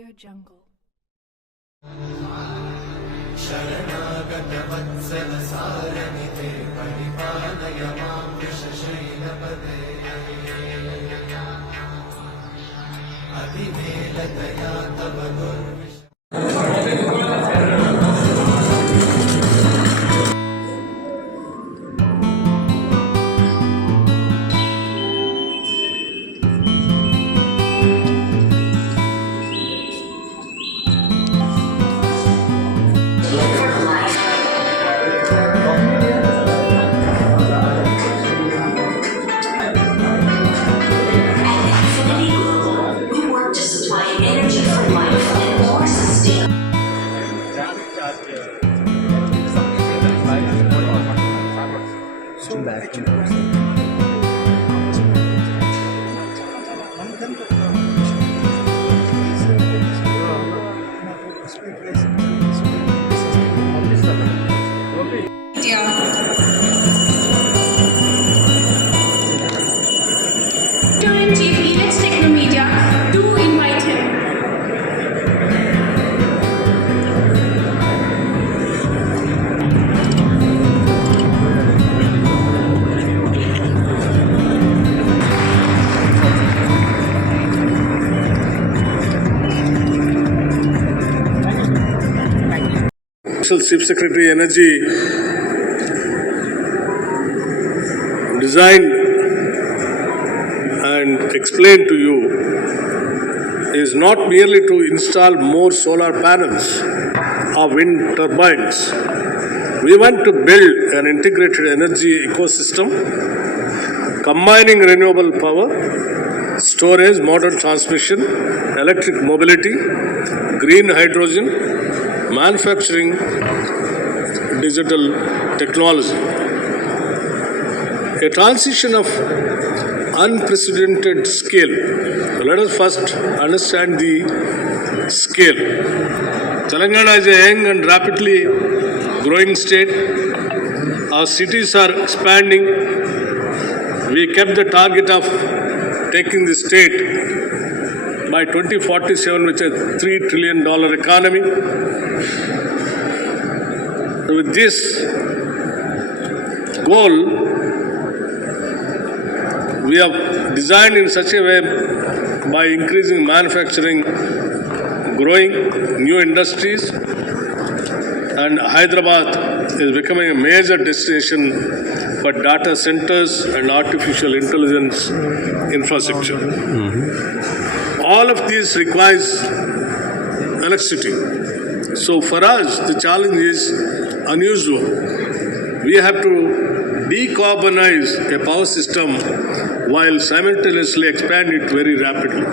Audio Jungle. शरणागत वत्सल सारनिते परिपालय मां वृषशैलपदे अतिमेलतया तव दुर्विश Chief Elix Technomedia to invite him. Chief Secretary Energy designed and explained to you is not merely to install more solar panels or wind turbines. We want to build an integrated energy ecosystem combining renewable power, storage, modern transmission, electric mobility, green hydrogen, manufacturing, digital technology. A transition of unprecedented scale. Let us first understand the scale. Telangana is a young and rapidly growing state. Our cities are expanding. We kept the target of taking the state by 2047 with a $3 trillion economy. With this goal, we have designed in such a way by increasing manufacturing, growing new industries, and Hyderabad is becoming a major destination for data centers and artificial intelligence infrastructure. All of these requires electricity. So for us, the challenge is unusual. We have to decarbonize a power system while simultaneously expand it very rapidly.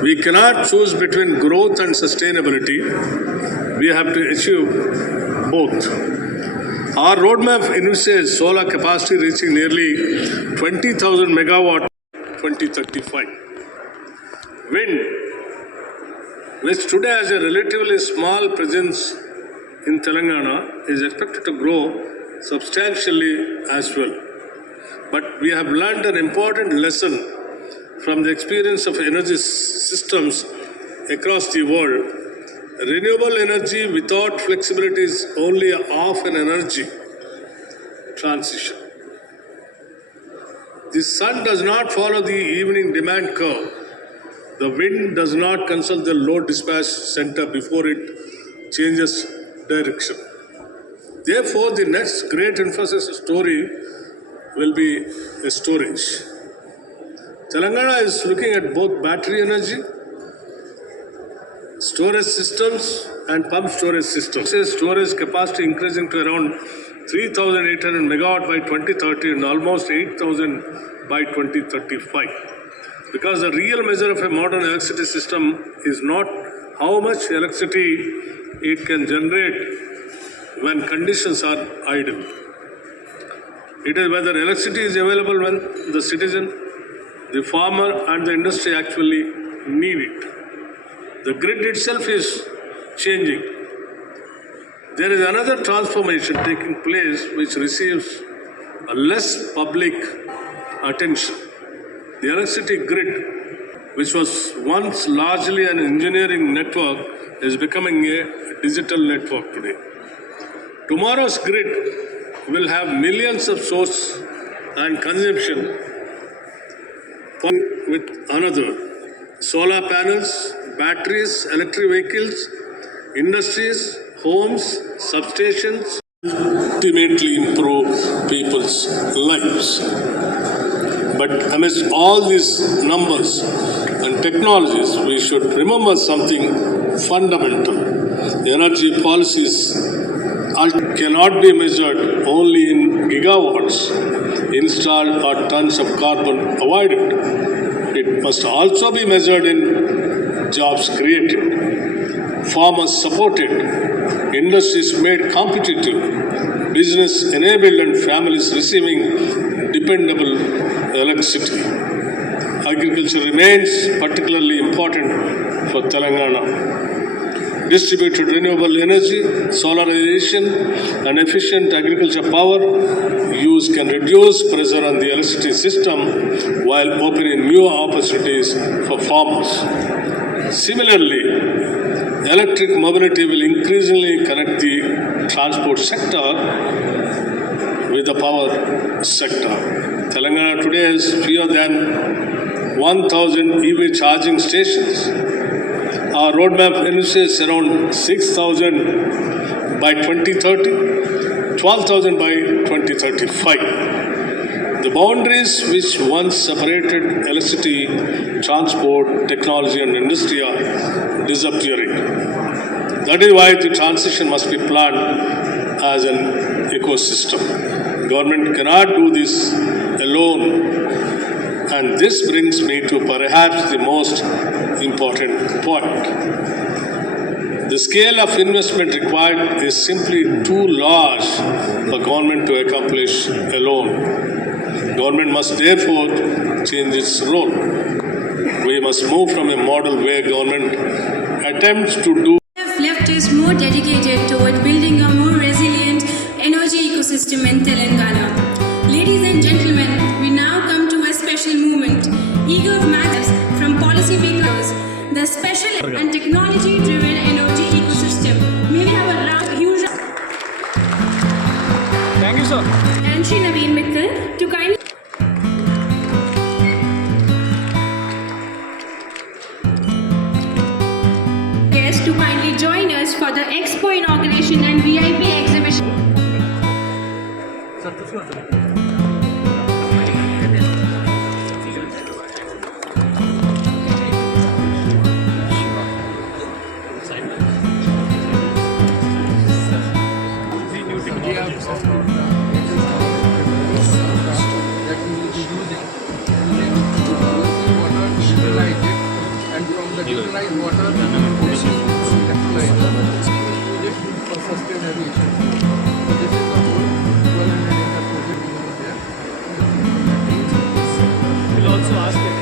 We cannot choose between growth and sustainability. We have to achieve both. Our roadmap envisages solar capacity reaching nearly 20,000 megawatt 2035. Wind, which today has a relatively small presence in Telangana, is expected to grow substantially as well. But we have learned an important lesson from the experience of energy systems across the world. Renewable energy without flexibility is only half an energy transition. The sun does not follow the evening demand curve. The wind does not consult the load dispatch center before it changes direction. Therefore, the next great infrastructure story will be a storage. Telangana is looking at both battery energy, storage systems, and pump storage systems. Storage capacity increasing to around 3,800 megawatt by 2030 and almost 8,000 by 2035. Because the real measure of a modern electricity system is not how much electricity it can generate when conditions are idle. It is whether electricity is available when the citizen, the farmer, and the industry actually need it. The grid itself is changing. There is another transformation taking place which receives a less public attention. The electricity grid which was once largely an engineering network, is becoming a digital network today. Tomorrow's grid will have millions of source and consumption with another. Solar panels, batteries, electric vehicles, industries, homes, substations, ultimately improve people's lives. But amidst all these numbers and technologies, we should remember something fundamental. Energy policies cannot be measured only in gigawatts installed or tons of carbon avoided. It must also be measured in jobs created, farmers supported, industries made competitive, business enabled, and families receiving dependable electricity. Agriculture remains particularly important for Telangana. Distributed renewable energy, solarization, and efficient agriculture power use can reduce pressure on the electricity system while opening new opportunities for farmers. Similarly, electric mobility will increasingly connect the transport sector with the power sector. Telangana today has fewer than 1,000 EV charging stations. Our roadmap envisages around 6,000 by 2030, 12,000 by 2035. The boundaries which once separated electricity, transport, technology, and industry are disappearing. That is why the transition must be planned as an ecosystem. Government cannot do this alone. And this brings me to perhaps the most important point. The scale of investment required is simply too large for government to accomplish alone. Government must therefore change its role. We must move from a model where government attempts to do Left is more dedicated toward building a more resilient energy ecosystem in Telangana. Ladies and gentlemen, we now come to a special moment, eager of matters from policymakers, the special and technology-driven energy ecosystem. May we have a huge Thank you, sir. and Shri Naveen Mittal to kindly guests to kindly join us for the expo inauguration and VIP exhibition. And from the utilized water, electrolyzer for sustainability. So this is the whole 1200-acre project over there. We'll also ask if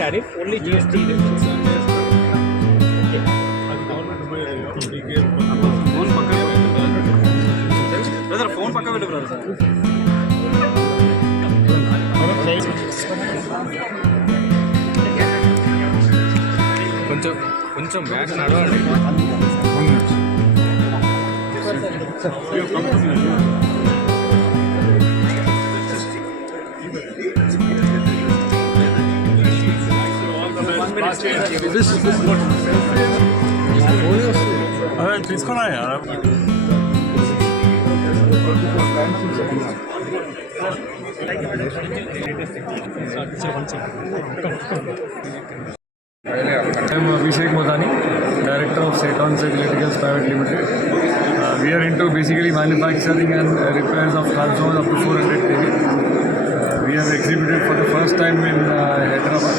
tariff only GST difference. Phone పక్క పెట్టు brother కొంచెం కొంచెం back నడవండి. తీసుకున్నా I am Abhishek Modani, Director of Seton Electricals Private Limited. We are into basically manufacturing and repairs of transformers up to 400 kV. We have exhibited for the first time in Hyderabad.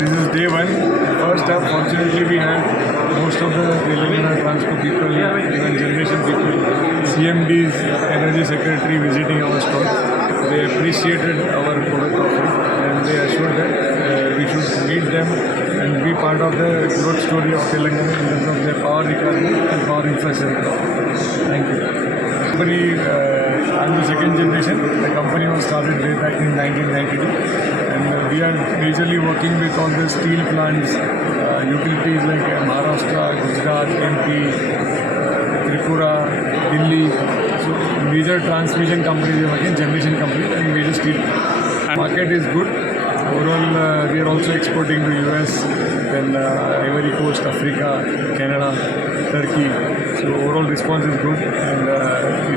This is day one. First time, fortunately, we had most of the Telangana transport people, even generation people, CMD's Energy Secretary visiting our store. they appreciated our product offering and they assured that we should meet them and be part of the growth story of Telangana in terms of their power requirement and power infrastructure. Thank you. Company, I'm the second generation. The company was started way back in 1992 and we are majorly working with all the steel plants, utilities like Maharashtra, Gujarat, MP, Tripura, Delhi. So major transmission companies are working, generation companies and major steel. Market is good. Overall, we are also exporting to US, then Ivory Coast, Africa, Canada, Turkey. So overall response is good and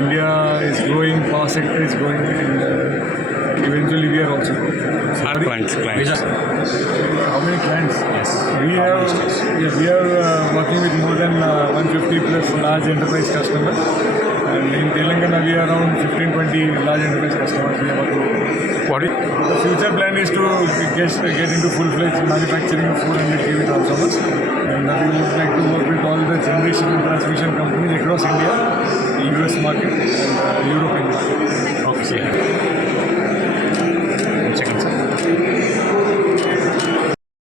India is growing, power sector is growing and eventually we are also growing. Our clients. How many clients? Yes. We are working with more than 150 plus large enterprise customers. And in Telangana, we are around 15-20 large enterprise customers we are working with. The future plan is to get into full-fledged manufacturing of 400 kV transformers. And we would like to work with all the generation and transmission companies across India, the US market and European market. Okay.